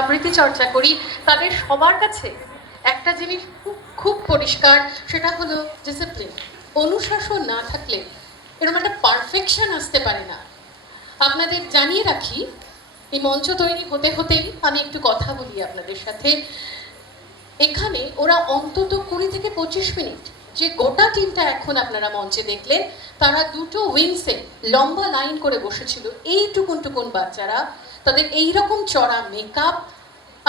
আবৃত্তি চর্চা করি তাদের সবার কাছে একটা জিনিস খুব খুব পরিষ্কার, সেটা হলো ডিসিপ্লিন। অনুশাসন না থাকলে এরকম একটা পারফেকশন আসতে পারে না। আপনাদের জানিয়ে রাখি, এই মঞ্চ তৈরি হতে হতেই আমি একটু কথা বলি আপনাদের সাথে। এখানে ওরা অন্তত 20 থেকে 25 মিনিট, যে গোটা টিমটা এখন আপনারা মঞ্চে দেখলেন, তারা দুটো উইংসে লম্বা লাইন করে বসেছিল। এইটুকুন বাচ্চারা, তাদের এইরকম চড়া মেকআপ,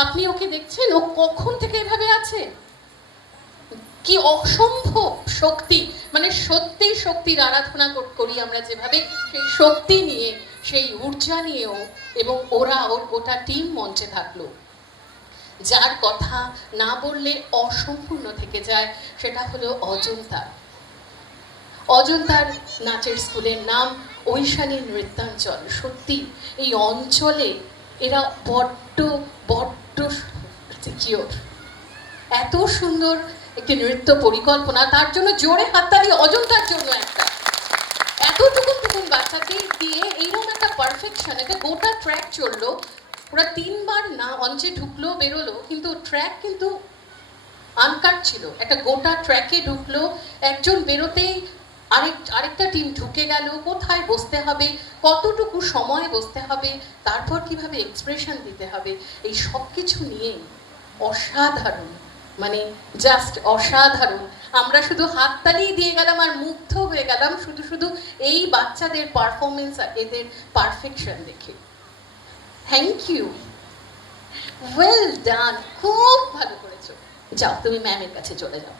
আপনি ওকে দেখছেন ও কখন থেকে এভাবে আছে, কি অসম্ভব শক্তি, মানে সত্যি শক্তির আরাধনা করি আমরা যেভাবে, সেই শক্তি নিয়ে, সেই ঊর্জা নিয়েও, এবং ওরা ওর গোটা টিম মঞ্চে থাকলো। যার কথা না বললে অসম্পূর্ণ থেকে যায়, সেটা হলো অজন্তা। অজন্তার নাচের স্কুলের নাম ঐশানী নৃত্যাঞ্চল। সত্যি এই অঞ্চলে এরা বড্ড বড্ড সিকিওর। এত সুন্দর একটি নৃত্য পরিকল্পনা, তার জন্য জোরে হাততালি অজন্তার জন্য একটা। এতটুকুন বাচ্চাদের দিয়ে এইরকম একটা পারফেকশন, একটা গোটা ট্র্যাক চললো। ওরা 3 বার না মঞ্চে ঢুকলো বেরোলো, কিন্তু ট্র্যাক কিন্তু আনকাট ছিল। একটা গোটা ট্র্যাকে ঢুকলো, একজন বেরোতেই আরেকটা টিম ঢুকে গেল। কোথায় বসতে হবে, কতটুকু সময় বসতে হবে, তারপর কিভাবে এক্সপ্রেশন দিতে হবে, এই সব কিছু নিয়েই অসাধারণ, মানে জাস্ট অসাধারণ। আমরা শুধু হাততালি দিয়ে গেলাম আর মুগ্ধ হয়ে গেলাম শুধু এই বাচ্চাদের পারফরমেন্স আর এদের পারফেকশন দেখে। থ্যাংক ইউ, ওয়েল ডান, খুব ভালো করেছো। যাও তুমি ম্যামের কাছে চলে যাও।